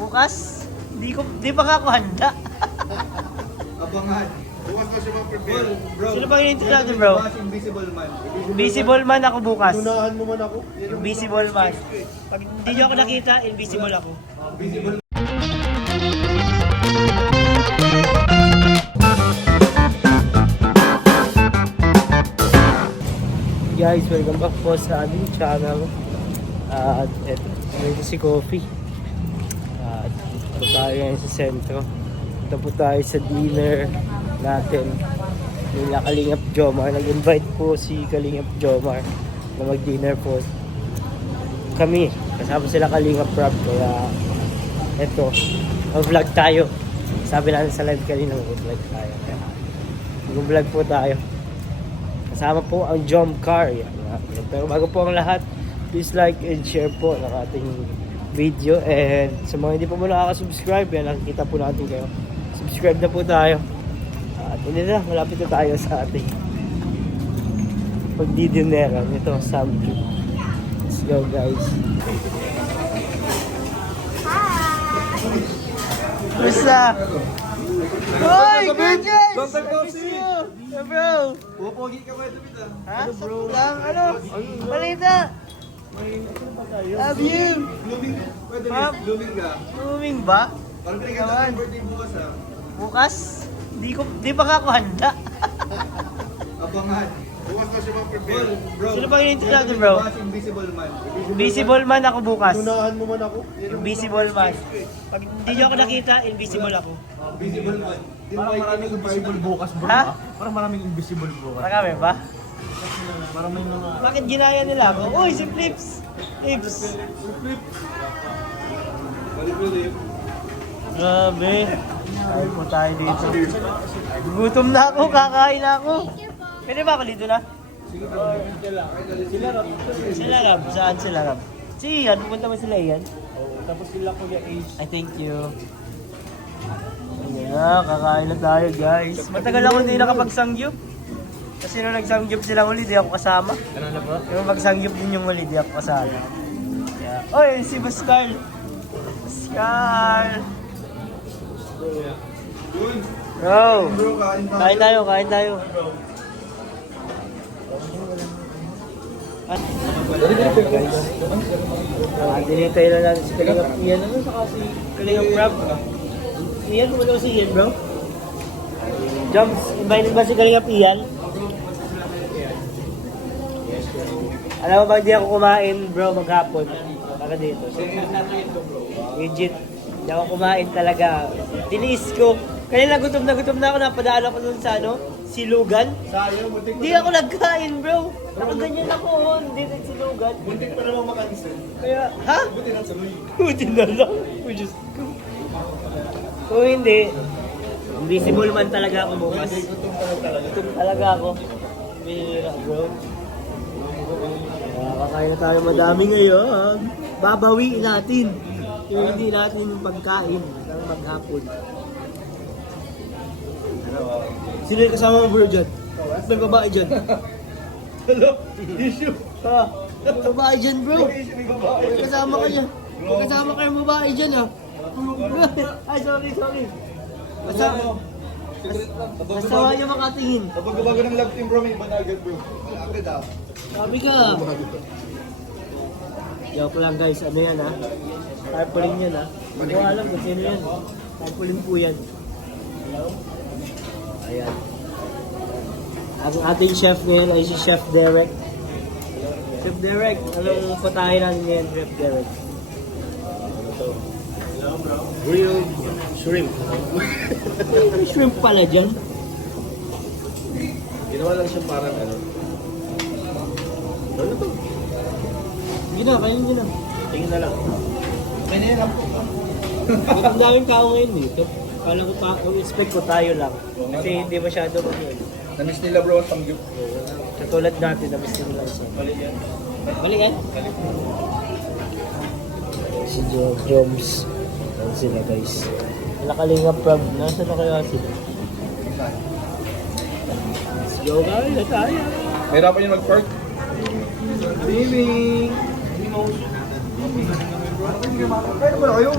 Bukas? Di pa nga ako handa. Abangan. Bukas na siya mag-prepare. Bro, Sino bang hinintay natin, bro? Invisible Man. Invisible man ako bukas. Tunahan mo man ako. Invisible man. Pag hindi nyo ako nakita, invisible ako. Invisible. Guys, welcome back po sa ating channel. At eto, ito si Coffee. At ito tayo ngayon sa sentro. Ito po tayo sa dinner natin nila Kalingap Jomar. Nag-invite po si Kalingap Jomar na mag-dinner po kami. Kasama sila Kalingap Rob. Kaya eto, mag-vlog tayo. Sabi natin sa live kanina, mag-vlog tayo. Mag-vlog po tayo. Kasama po ang Jomcar. Pero bago po ang lahat, please like and share po ng ating video. And sa mga hindi po muna nakaka-subscribe, yan, nakikita po natin kayo. Subscribe na po tayo. At hindi na, malapit na tayo sa ating pagdidineran. Ito, Samju. Let's go, guys. Basta! Hoy! Good guys! Yeah, bro! Pupogi ka ba ito, Pita? Ha? Bro? Lang, ano? Balita! Love you! Blooming. Pwede Ha? rin. Blooming ka. Blooming ba? Parang pinagkita ka yung birthday bukas ha. Bukas? Di pa nga ako handa. Abangan. Bukas na siya mag-prepare. Bro, Sino bang hinintay natin, bro? Invisible Man. Invisible man ako bukas. Tunahan mo man ako. Invisible man. Pag hindi nyo ako nakita, invisible ako. Invisible Man. Parang maraming invisible bukas, bro. Ha? Parang maraming invisible bukas. Marami ba? Parang may mga... Bakit ginaya nila ako? Uy, si Flips! Flips! Pali-pali. Grabe. Kain po tayo dito. Gutom na ako, kakain na ako. Pwede ba ako dito na? Sila Rab. Saan sila Rab? Si Ian, pupunta mo sila Ian? Tapos sila Kuya Ace. I thank you. Ayan na, kakain na tayo guys. Matagal ako hindi nakapagsangyup. Kasi nung nagsangyup sila uli, di ako kasama. Ano na ba? Yung magsangyup din yung uli, di ako kasama. Yeah. Oy, si Pascal! Pascal! Bro! Bro, kain pa. Kain tayo. Dinitay na natin si Kalingap Ian. Ano saka si Kalingap Rob? Ian, wala ko si Ian, bro? Jumps, invited ba si Kalingap Ian? Alam mo ba, hindi ako kumain, bro, maghapon. Para dito. Legit. Hindi ako kumain talaga. Tiniis ko. Kanina gutom na ako. Napadaan ako dun sa silugan. Sayang, muntik Hindi ako nagkain, bro. Nakaganyan ako, hindi nagsilugan. Muntik pa naman makansel. Kaya, ha? Buti na tuloy. Buti na lang. Oh, Diyos ko. Kung hindi, invisible man talaga ako bukas. Gutom pa lang talaga. Gutom talaga ako. Bihira, bro. Kakain na tayo madami ngayon. Babawiin natin. Yung hindi natin yung pagkain ng maghapon. Sino yung kasama mo, bro, dyan? May babae dyan. Hello? Issue. Ha? May babae dyan, bro. May babae. May kasama ka dyan. May kasama kayong babae dyan, ha? Ay, sorry. Basta huwag niyo makatingin. Kapag gabago ng love team, bro, may iba na agad, bro. Agad ah. Sabi ka. Joke lang guys, ano yan ha? Tarpaulin yan ha? Hindi ko alam kung sino yan. Tarpaulin po yan. Ayan. Ang ating chef ngayon ay si Chef Derek. Chef Derek, anong patahin natin ngayon, Chef Derek? Grilled shrimp. May shrimp pala dyan. Ginawa lang siya parang ano. Ano to? Kainin nyo na. Tingin na lang. Ang daming tao ngayon dito. Kala ko pa, expect ko tayo lang. Kasi hindi masyado mag-yun. Namiss nila, bro, ang samgyup. Katulad natin, na-miss din lang siya. Balik yan? Si Joms. Ayan sila guys. Nakalinga Prab. Nasaan na kaya sila? Let's go guys. Na tayo. Mahirapan yung mag-park. Baby! Kaya ba kayo?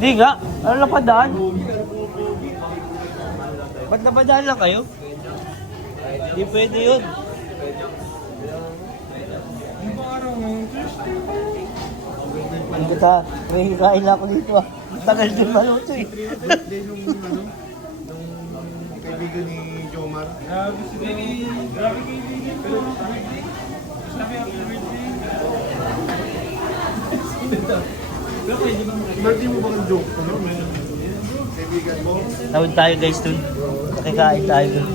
Di nga. Ano napadaan? Ba't napadaan lang kayo? Di pwede yun. Hindi ka, may kain lang ako dito ah. Tagal din maluto eh. Birthday nung kaibigan ni Jomar. Birthday mo bang joke? Ano? Kaibigan mo? Tawid tayo guys dun. Nakikain tayo dun.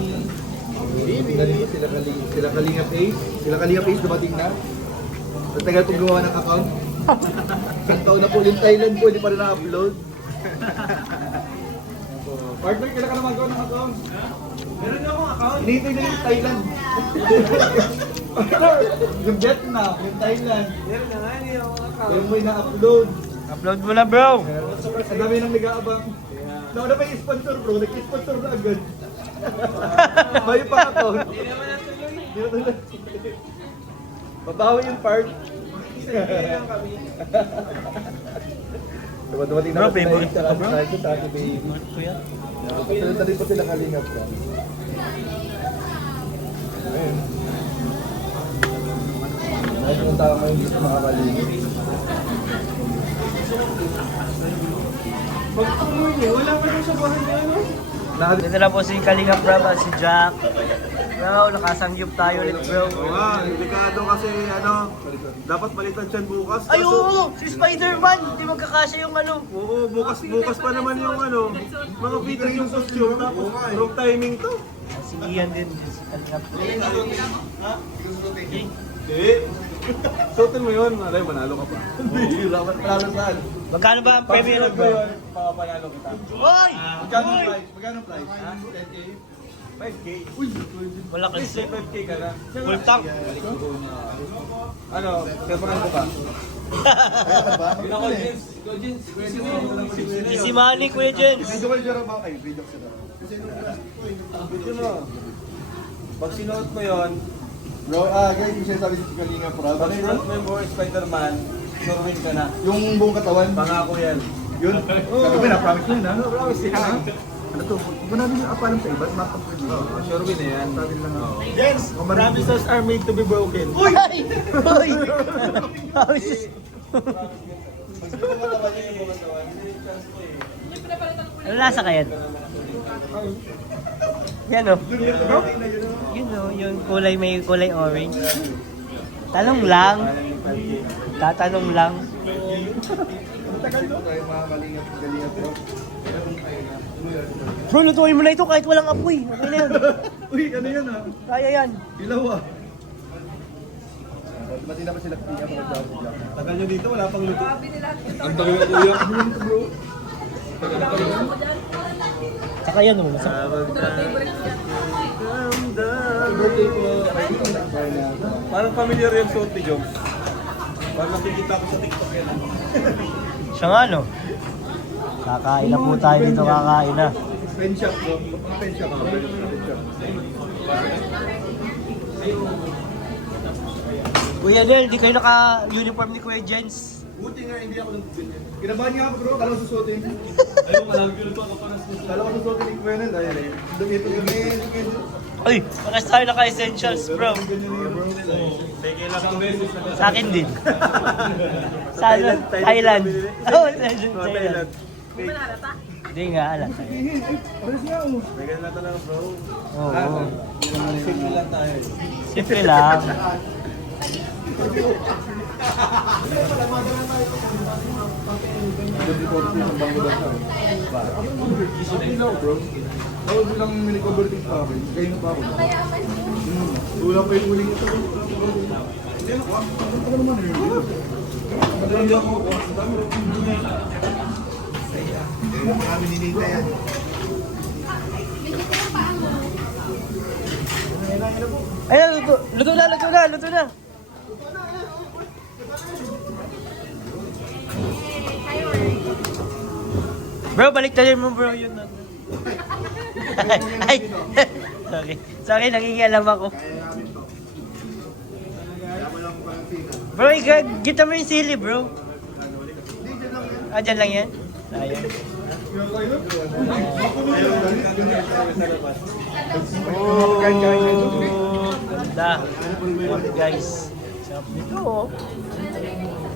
Sila Kalingap Ace. Sila Kalingap Ace dumating na. Ang tagal kong gumawa ng account. Isang taon na po ulit Thailand po, hindi pa rin na-upload. Partner, kailan ka na magawa ng account? Meron na akong account. Hinihintay na yung Thailand. Yung Vietnam, yung Thailand. Meron na nga, hindi ako account. Pero mo yung na-upload. Upload mo na bro. Ang dami nang nag-aabang. Nauna pa yung sponsor bro, nag-sponsor na agad. Bayo pa ako. Hindi naman natuloy. Babawi yung part. Dumating na Bro, favorite ka bro? Kuya? Pero dito sila kalingap ka. Ayun. Ayun yung tama yung gusto makakalingap. Pagpuloy niyo, wala pa rin sa bahay niya, ano? Dito na po si Kalinga Prab at si Jack. Bro, nakasangyup tayo ulit bro. Oo nga, delikado kasi dapat palitan siyan bukas. Ay oo! Si Spider-Man! Hindi magkakasya yung ano. Oo, bukas pa naman yung mga fitting yung costume. Tapos wrong timing to. Si Ian din. Si Kalinga Prab. Suotin mo yun, alay, manalo ka pa. Hindi, panalo saan? Magkano ba ang premiere bro? Papapanalo kita. Hoy! Magkano price? Magkano price? 10K? 5K? Uy! Malaki. 5K ka na. Full tank. Ano, serbahan ko pa? Si Manny, Kuya Jens. Video call zero ba kayo? Video call zero. Video mo. Pag sinuot mo yun, bro, guys, yung sinasabi si Kalinga Prab. Pag sinuot mo yung buong Spider-Man, sure win ka na. Yung buong katawan? Pangako yan. Yun? Kagabi na, promise mo yun ha? Promise yun ha? Ano to? Huwag mo namin yung apalam sa iba, makapag sure win na yan. Sabi lang ha. Jens, promises are made to be broken. Uy! Uy! Promises. Ano lasa ka yan? Yan o. Yun o, yung kulay may kulay orange. Tanong lang. Tatanong lang. Tagal to. Tayo mga Kalinga Prab. Bro, lutuin mo na ito kahit walang apoy. Okay na yan. Uy, ano yan ha? Kaya yan. Ilaw ah. Mati na pa sila pinya mga job. Tagal nyo dito, wala pang luto. Ang tagal ng uyak. Ano yun ito bro? Saka yan o. Birthday ko. Parang familiar yung suot ni Joms. Parang nakikita ko sa TikTok yan. Siya nga no. Kakain na po tayo dito, kakain na. Pen shop bro. Mga pen shop. Pen shop. Kuya Del, di kayo naka-uniform ni Kuya Jens. Buti nga hindi ako nag-bilhin. Kinabahan niya ako bro, kala ko susuotin. Ayaw, malagyo ko ako pa. Kala ko susuotin ni Kuya Nel. Ito kami. Uy, pakas tayo naka-essentials bro. Sa akin din. Sa ano? Thailand. Oh, Thailand. Hindi nga, alam. Alas nga oh. Bigyan natin lang bro. Oo. Simple lang tayo. Simple lang. Tawag bilang mini-converting pa ako. Kaya nga pa ako. Wala pa yung huling ito. Hindi ako. Ano pa naman yun? Madali ako. Kami ninita yan. Ayun, luto na. Bro, balik tayo mo bro yun. Ay, sorry. Sorry, nangingialam ako. Bro, kita mo yung sili, bro. Ah, dyan lang yan? Ayan. Oh, ganda. Guys, sarap nito, oh.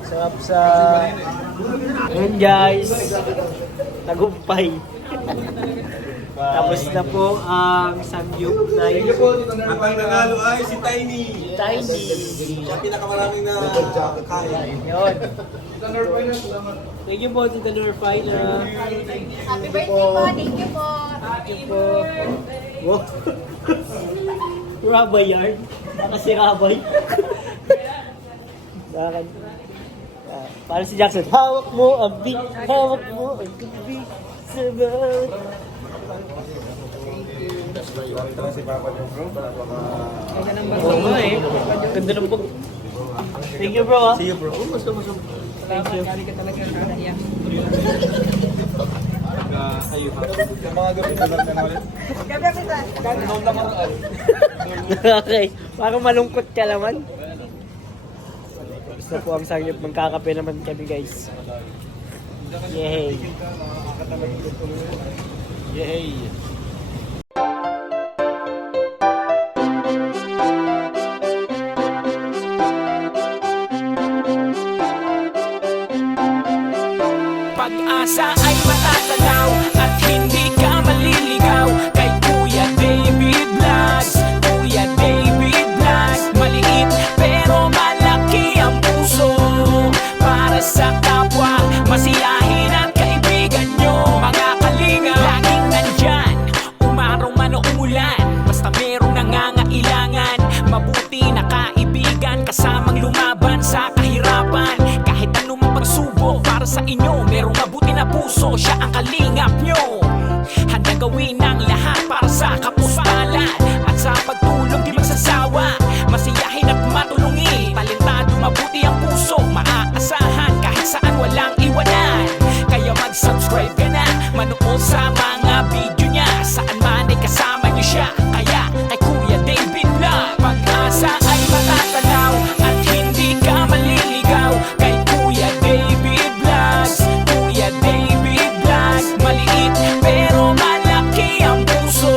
Sarap sa... Ayan, guys. Tagumpay. Tapos na po ang samgyup na yun. Ang nanalo ay si Tiny. Tiny. Siya pinakamaraming na kain. Yun. Thank you po, Tita Norfina. Happy birthday po. Thank you po. Thank you po. Wow. Rabay yarn. Baka si Rabay. Bakit? Para si Jackson. Hawak mo ang beat. Hawak mo ang beat. Sabat. Si Papa niyo, bro. Oo nga eh. Ganda ng book. Thank you, bro. Ah. See you, bro. Thank you. Yung mga gabi na lang ulit. Okay. Parang malungkot ka naman. Gusto po ang sangyup. Magkakape naman kami, guys. Yay. Yay! Pag-asa ay matatanaw at hindi ka maliligaw kay Kuya David Vlogs. Kuya David Vlogs, maliit pero malaki ang puso para sa kapwa, masiyahin at kaibigan nyo. Mga kalinga, laging nandyan, umaraw man o umulan, basta merong nangangailangan. Mabuti na kaibigan, kasamang lumaban sa kahirapan. Kahit anumang pagsubok para sa inyo, merong mabuti na puso, siya ang kalingap nyo. Handa gawin ang lahat para sa kapustalan at sa pagtulong di magsasawa, masiyahin at matulungin. Talentado, mabuti ang puso, maaasahan kahit saan walang iwanan. Kaya mag-subscribe ka na, manood sa mga video niya, saan man ay kasama niyo siya. Kaya kay Kuya David Vlog, pag-asa ay matatanaw at hindi ka maliligaw kay Kuya David Vlogs. Kuya David Vlogs, maliit pero malaki ang puso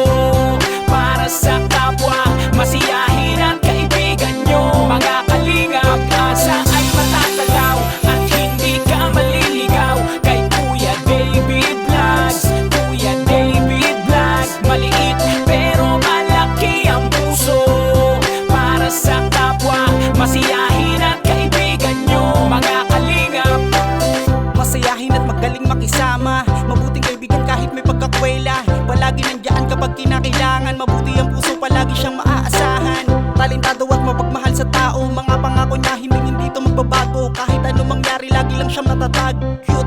para sa kapwa, masiyahin at kaibigan nyo. Mga kalinga, pag-asa ay matatanaw at hindi ka maliligaw kay Kuya David Vlogs. Kuya David Vlogs, maliit pero malaki ang puso para sa kapwa, masiyahin at kaibigan nyo. Mga kalingap, Masayahin at magaling makisama, mabuting kaibigan kahit may pagkakwela. Palagi nandiyan kapag kinakailangan, mabuti ang puso, palagi siyang maaasahan. Talentado at mapagmahal sa tao, mga pangako niya hindi ito magbabago. Kahit anong mangyari, lagi lang siyang matatag. Cute